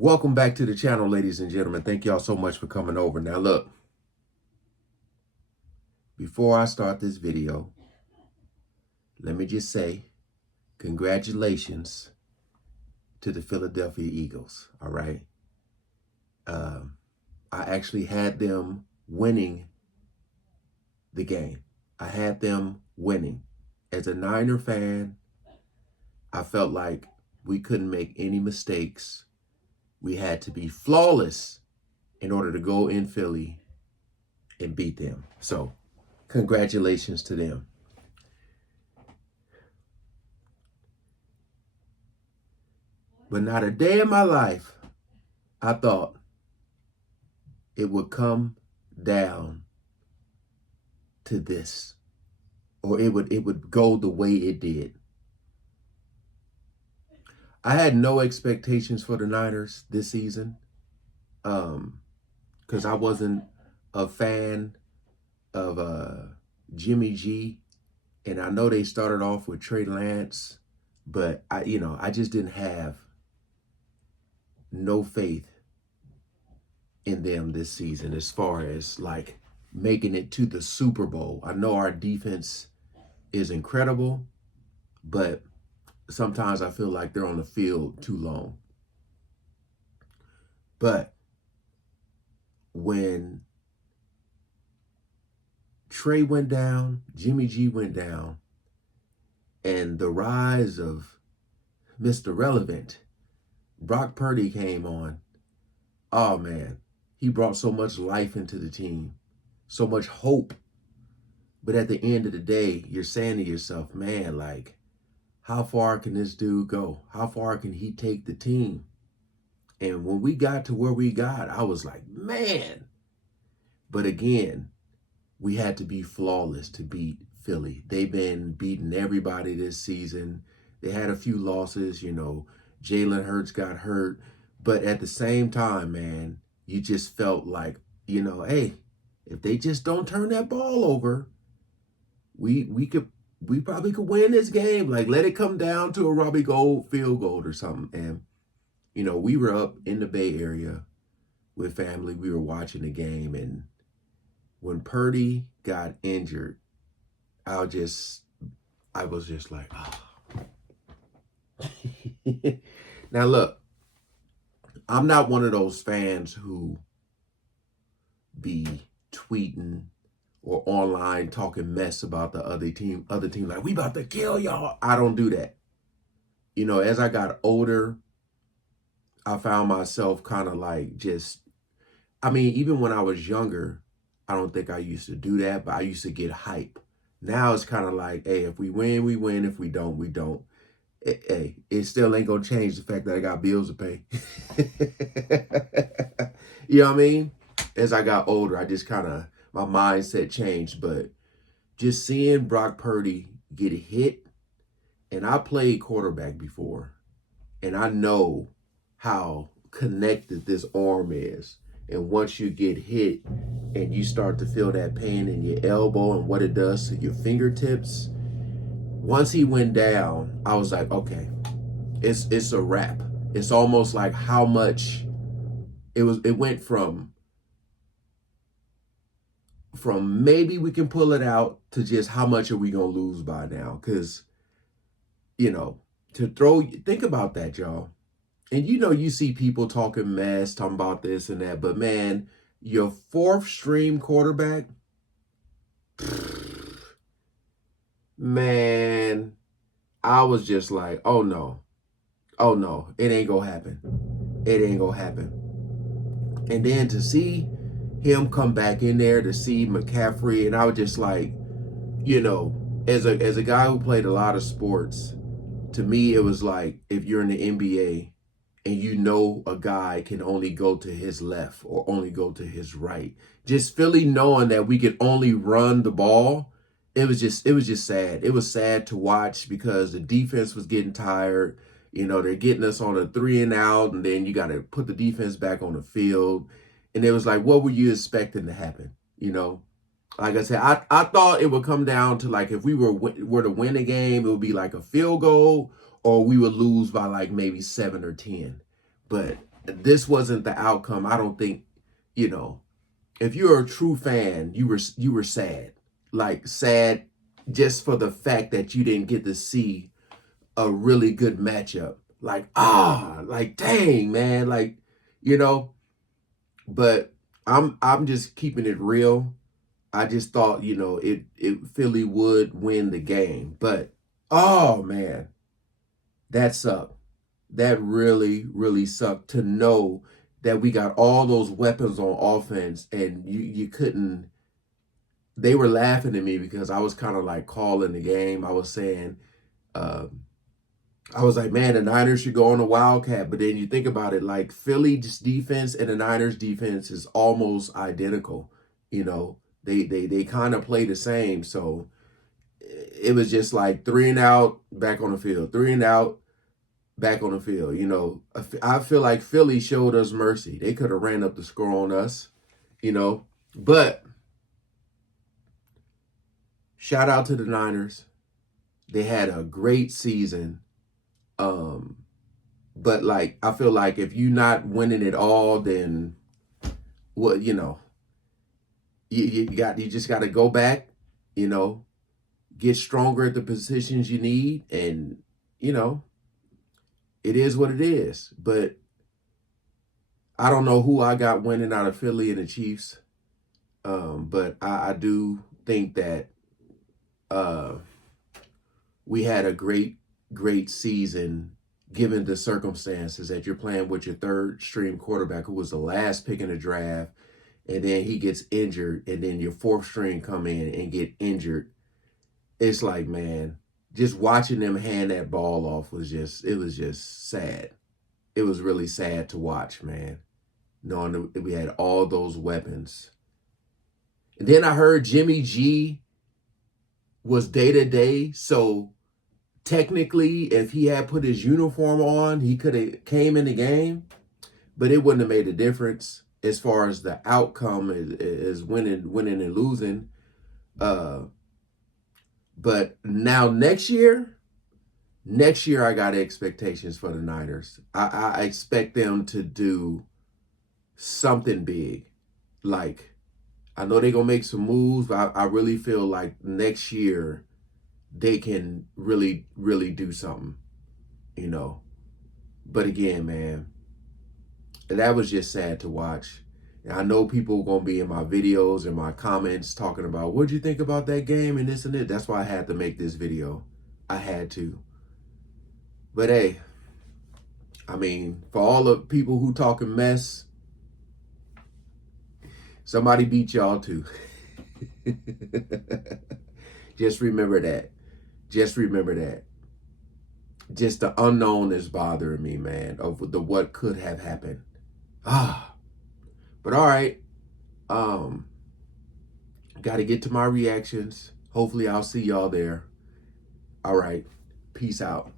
Welcome back to the channel, ladies and gentlemen. Thank y'all so much for coming over. Now look, before I start this video, let me just say congratulations to the Philadelphia Eagles, all right? I actually had them winning the game. I had them winning. As a Niner fan, I felt like we couldn't make any mistakes. We had to be flawless in order to go in Philly and beat them. So, congratulations to them. But not a day in my life I thought it would come down to this, or it would go the way it did. I had no expectations for the Niners this season, because I wasn't a fan of Jimmy G, and I know they started off with Trey Lance, but I just didn't have no faith in them this season as far as like making it to the Super Bowl. I know our defense is incredible, but sometimes I feel like they're on the field too long. But when Trey went down, Jimmy G went down, and the rise of Mr. Relevant, Brock Purdy came on, oh man, he brought so much life into the team, so much hope. But at the end of the day, you're saying to yourself, man, like, how far can this dude go? How far can he take the team? And when we got to where we got, I was like, man. But again, we had to be flawless to beat Philly. They've been beating everybody this season. They had a few losses, Jalen Hurts got hurt. But at the same time, man, you just felt like, hey, if they just don't turn that ball over, we probably could win this game. Like, let it come down to a Robbie Gould field goal or something. And, we were up in the Bay Area with family. We were watching the game. And when Purdy got injured, I was just like, oh. Now, look, I'm not one of those fans who be tweeting or online talking mess about the other team, like, we about to kill y'all. I don't do that. As I got older, I found myself kind of like even when I was younger, I don't think I used to do that, but I used to get hype. Now it's kind of like, hey, if we win, we win. If we don't, we don't. Hey, it still ain't going to change the fact that I got bills to pay. You know what I mean? As I got older, I just my mindset changed. But just seeing Brock Purdy get hit, and I played quarterback before, and I know how connected this arm is. And once you get hit and you start to feel that pain in your elbow and what it does to your fingertips, once he went down, I was like, okay, it's a wrap. It's almost like how much it went from maybe we can pull it out to just how much are we going to lose by now? Because, think about that, y'all. And you see people talking mess, talking about this and that, but man, your fourth string quarterback, man, I was just like, oh no, it ain't gonna happen. It ain't gonna happen. And then to see him come back in there, to see McCaffrey, and I was just like, as a guy who played a lot of sports, to me, it was like, if you're in the NBA, and a guy can only go to his left or only go to his right. Just Philly knowing that we could only run the ball, it was just sad. It was sad to watch because the defense was getting tired. They're getting us on a 3 and out, and then you got to put the defense back on the field. And it was like, what were you expecting to happen? Like I said, I thought it would come down to, like, if we were to win a game, it would be like a field goal, or we would lose by like maybe 7 or 10. But this wasn't the outcome. I don't think, you know, if you're a true fan, you were sad. Like sad just for the fact that you didn't get to see a really good matchup. Like, like dang, man, like, you know, but I'm just keeping it real. I just thought, you know, it Philly would win the game. But oh man, that sucked. That really, really sucked to know that we got all those weapons on offense and you couldn't. They were laughing at me because I was kind of like calling the game. I was saying, I was like, man, the Niners should go on a Wildcat. But then you think about it, like Philly's defense and the Niners defense is almost identical. You know, they kind of play the same. So it was just like 3 and out, back on the field, 3 and out, back on the field. You know, I feel like Philly showed us mercy. They could have ran up the score on us, you know. But shout out to the Niners. They had a great season. But like I feel like if you're not winning it all, then what, you know, you just got to go back, you know, get stronger at the positions you need, and you know, it is what it is. But I don't know who I got winning out of Philly and the Chiefs. But I do think that we had a great season given the circumstances that you're playing with your third string quarterback who was the last pick in the draft, and then he gets injured, and then your fourth string come in and get injured. It's like, man, just watching them hand that ball off was just sad. It was really sad to watch, man, knowing that we had all those weapons. And then I heard Jimmy G was day-to-day, so technically, if he had put his uniform on, he could have came in the game, but it wouldn't have made a difference as far as the outcome is winning and losing. But now next year I got expectations for the Niners. I expect them to do something big. Like, I know they're gonna make some moves, but I really feel like next year they can really, really do something, you know. But again, man, that was just sad to watch. And I know people are going to be in my videos and my comments talking about, what'd you think about that game and this and that. That's why I had to make this video. I had to. But hey, I mean, for all the people who talking mess, somebody beat y'all too. Just remember that. Just remember that. Just the unknown is bothering me, man, of the what could have happened. But all right. Got to get to my reactions. Hopefully I'll see y'all there. All right. Peace out.